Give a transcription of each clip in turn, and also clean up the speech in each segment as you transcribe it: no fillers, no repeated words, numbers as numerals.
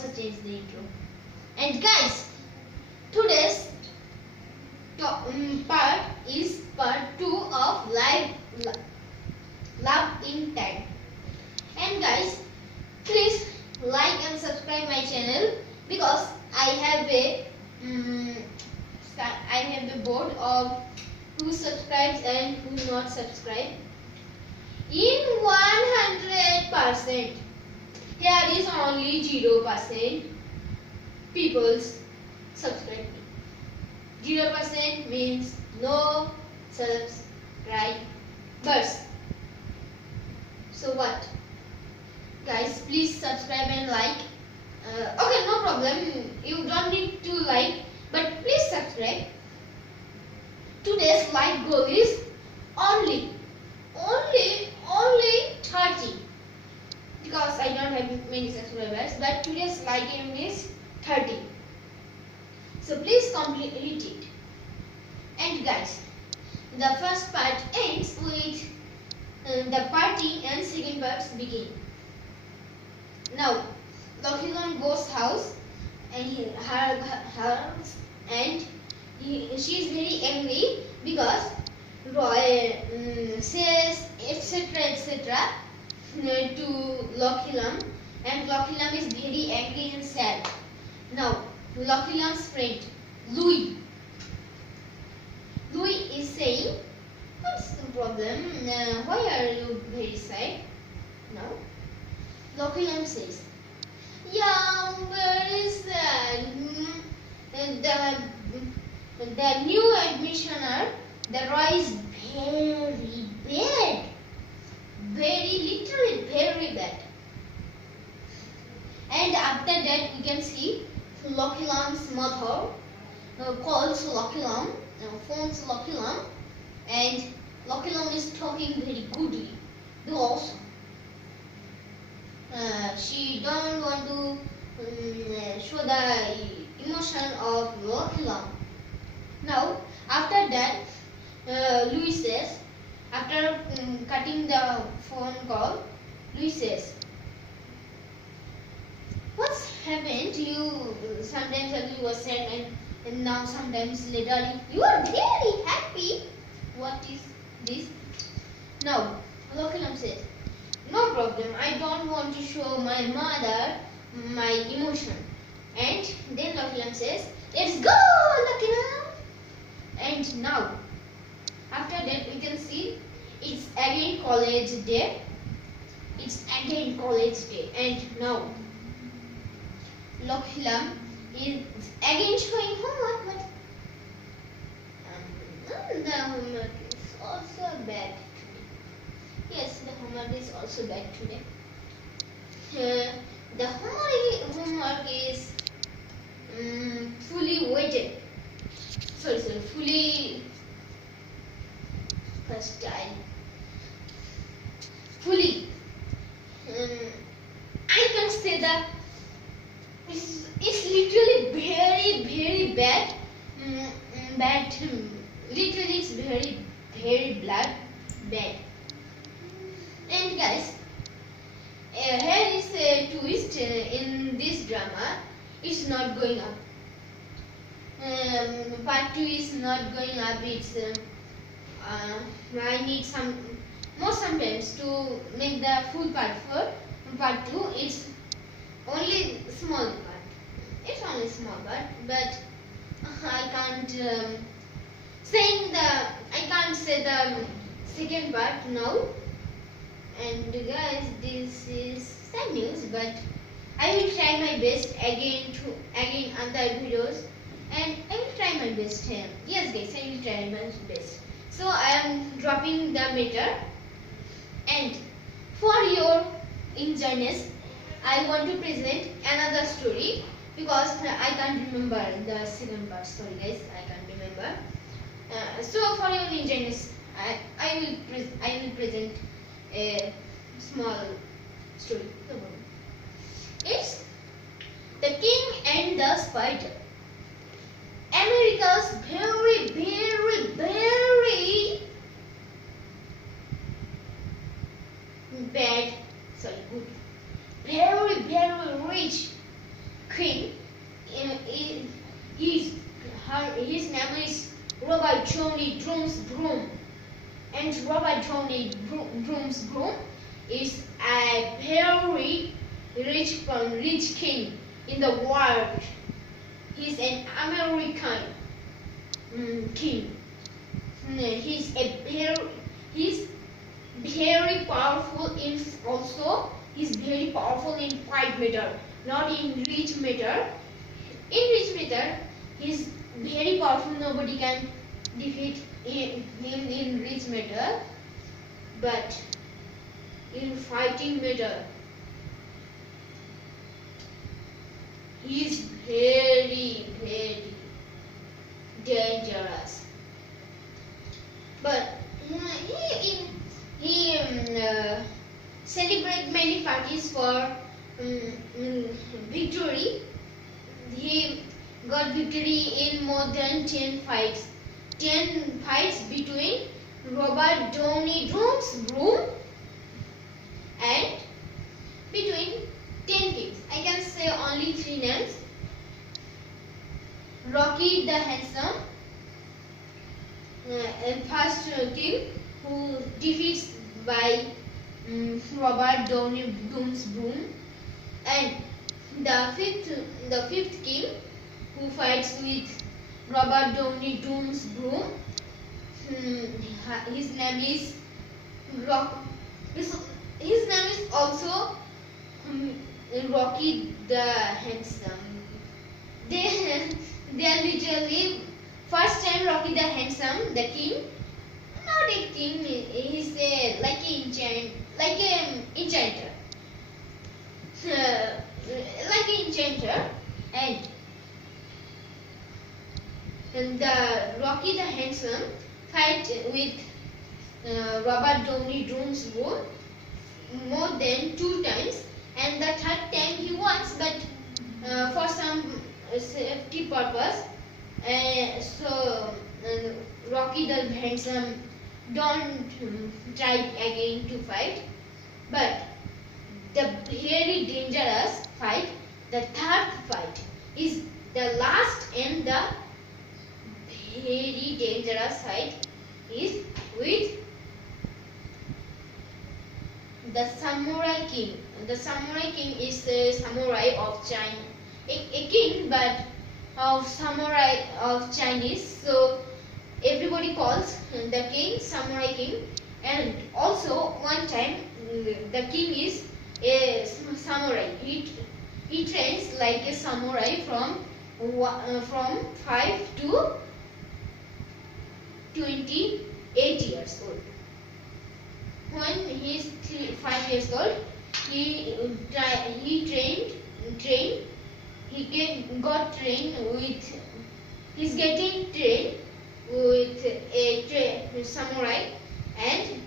also change the intro. And guys, today's part is part 2 of Love in Time. And guys, please like and subscribe my channel, because I have a board of who subscribes and who not subscribe. In 100%, here is only 0% people subscribe me. 0% means no subscribers. So what? Guys, please subscribe and like. Okay, no problem. You don't need to like, but please subscribe. Today's like goal is only 30, because I don't have many subscribers, but today's like aim is 30. So please complete it. And guys, the first part ends with the party and second part begin. Now, Lokilon goes house and she is very angry because Roy says etc. to Lokilon, and Lokilon is very angry and sad. Now, Lokilon's friend Louis is saying, "What's the problem? Why are you very sad?" Now, Lokilon says, "Yeah, very sad. The new admissioner, the Roy is very bad. Literally very bad." And after that, we can see Lokilon's mother calls Lokilon, phones Lokilon, and Lokilon is talking very goodly. Because she don't want to show the emotion of Lokilon. Now, after that, Louis says, after cutting the phone call, Louis says, "What's happened? You sometimes you were sad and now sometimes later you are very happy. What is this?" Now, Lokilon says, "No problem. I don't want to show my mother my emotion." And then Lokilon says, "Let's go, Lokilon." And now, after that, we can see it's again college day. And now Lokilon is again showing homework, but the homework is also bad today. Yes, the homework is also bad today. The homework is fully weighted. Fully versatile. Fully. I can say that it's literally very bad. Literally, it's very bad. And guys, here is a twist in this drama. It's not going up. Part 2 is not going up. It's I need some times to make the full part 4. Part 2 is only small part. It's only small part, but I can't say the second part now. And guys, this is sad news, but I will try my best again other videos, and I will try my best here. Yes guys, I will try my best. So I am dropping the matter, and for your enjoyness, I want to present another story, because I can't remember the second part. Sorry guys, I can't remember. So for your enjoyness, I will present a small story. It's The King and the Spider. America's very bad, very rich king. His name is Robert Johnny Drooms Broom, and Robert Johnny Drooms Broom is a very rich king in the world. He's an American king. He's very powerful in also. He's very powerful in fight matter, not in rich matter. In rich matter, he's very powerful. Nobody can defeat him in rich matter. But in fighting matter, he is very dangerous. But he celebrate many parties for victory. He got victory in more than 10 fights. 10 fights between Robert Downey Drooms Broom and between 10 kings. I can say only 3 names. Rocky the Handsome, and first king who defeats by Robert Downey Drooms Broom, and the fifth king who fights with Robert Downey Drooms Broom. His name is his name is also Rocky the Handsome. They are literally first time Rocky the Handsome, the king, not a king, he's like an enchanter, like an enchanter, and the Rocky the Handsome fight with Robert Downey Drooms Broom more than 2 times, and the third time he wants, but for some safety purpose, so Rocky the Handsome don't try again to fight. But the very dangerous fight, the third fight, is the last and the very dangerous fight is with the Samurai King. The Samurai King is a samurai of China, a king but of samurai of Chinese. So everybody calls the king Samurai King. And also one time the king is a samurai. He trains like a samurai from 5 to 28 years old. When he is 5 years old, he got trained with. He's getting trained with a samurai, and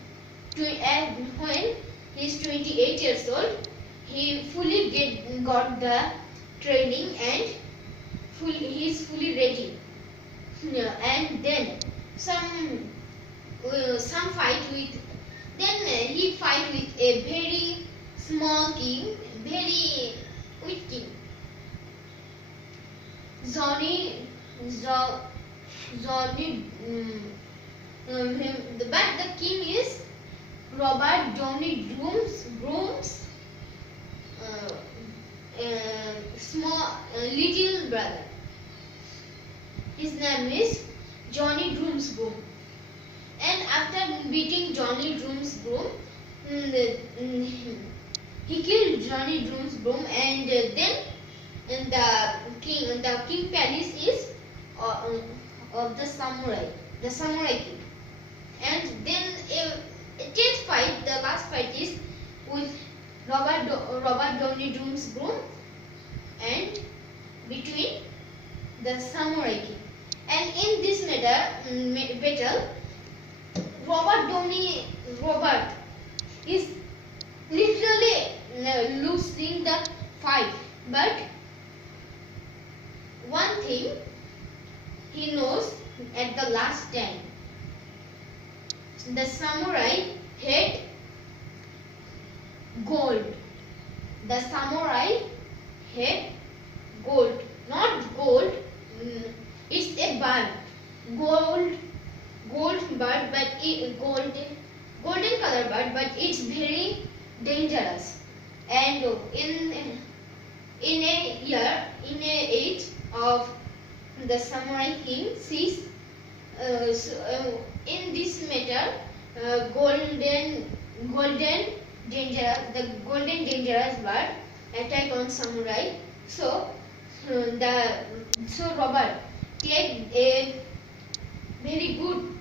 when he's 28 years old, he fully got the training and he's fully ready. And then some fight with. Then he fight with a very small king, very weak king. But the king is Robert Downey Broom's small little brother. His name is Johnny Drooms Broom. And after beating Johnny Drooms Broom, he killed Johnny Drooms Broom, and then the king palace is of the samurai king. And then a 10th fight, the last fight, is with Robert Downey Drooms Broom and between the samurai king. And in this battle, Robert is literally losing the fight. But one thing he knows at the last time, the samurai had gold. The samurai had gold, not gold. It's a bird, gold bird, but golden color bird, but it's very dangerous. And in a age of the samurai king sees in this matter the golden dangerous bird attack on samurai. So Robert take a very good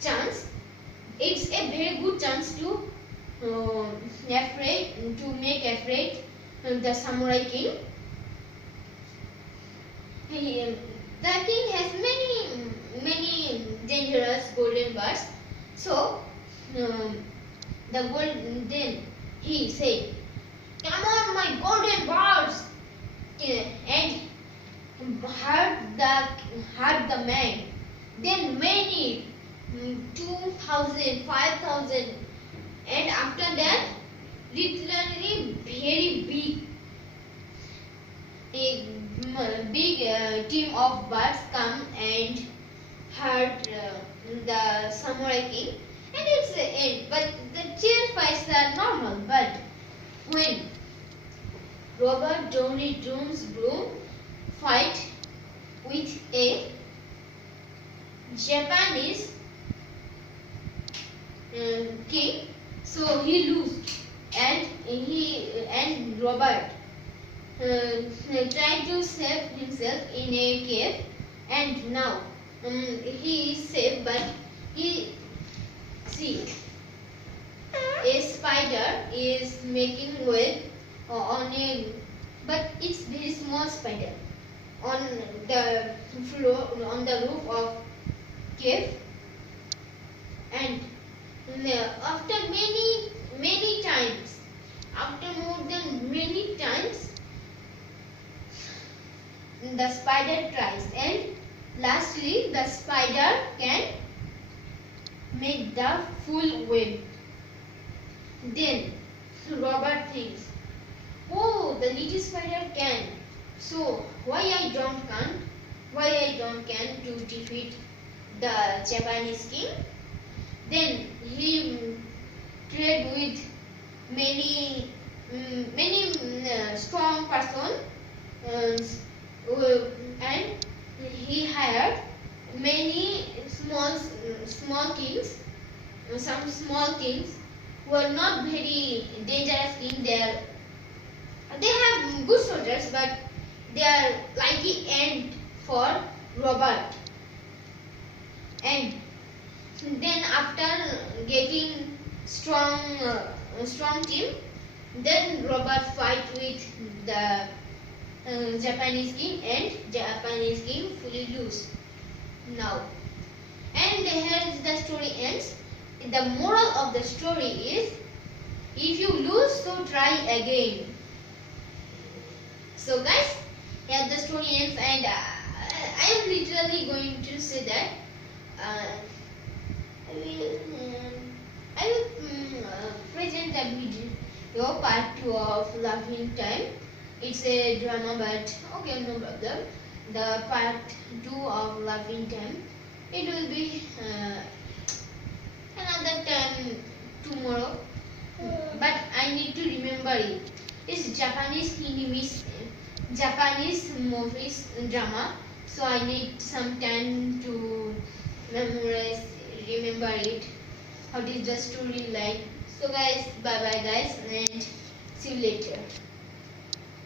chance. It's a very good chance to make afraid the samurai king. The king has many dangerous golden birds. So then he said, "Come on, my golden birds!" And heard the man. Then many 2,000, 5,000, and after that literally very big team of birds come and hurt the samurai king, and it's the end. But the chair fights are normal. But when Robert Downey Jones' broom fight with a Japanese king, so he lose, and Robert tried to save himself in a cave, and now he is safe, but he see a spider is making web on a, but it's very small spider on the floor, on the roof of cave. And after many times, after more than many times, the spider tries, and lastly the spider can make the full web. Then Robert thinks, oh, the little spider can, so why I don't can to defeat the Japanese king. Then he trade with many strong person, and he hired many small kings, some small kings who are not very dangerous king. They have good soldiers, but they are like the end for Robert. And then after getting strong team, then Robert fight with the Japanese king, and Japanese king fully lose now. And here the story ends. The moral of the story is, if you lose, so try again. So guys, here the story ends, and I am literally going to say that I will present a video part 2 of Laughing Time. It's a drama, but okay, no problem. The part 2 of Laughing Time, it will be another time tomorrow. But I need to remember it. It's Japanese Japanese movies drama, so I need some time to remember it. What is the story like? So guys, bye bye guys, and see you later.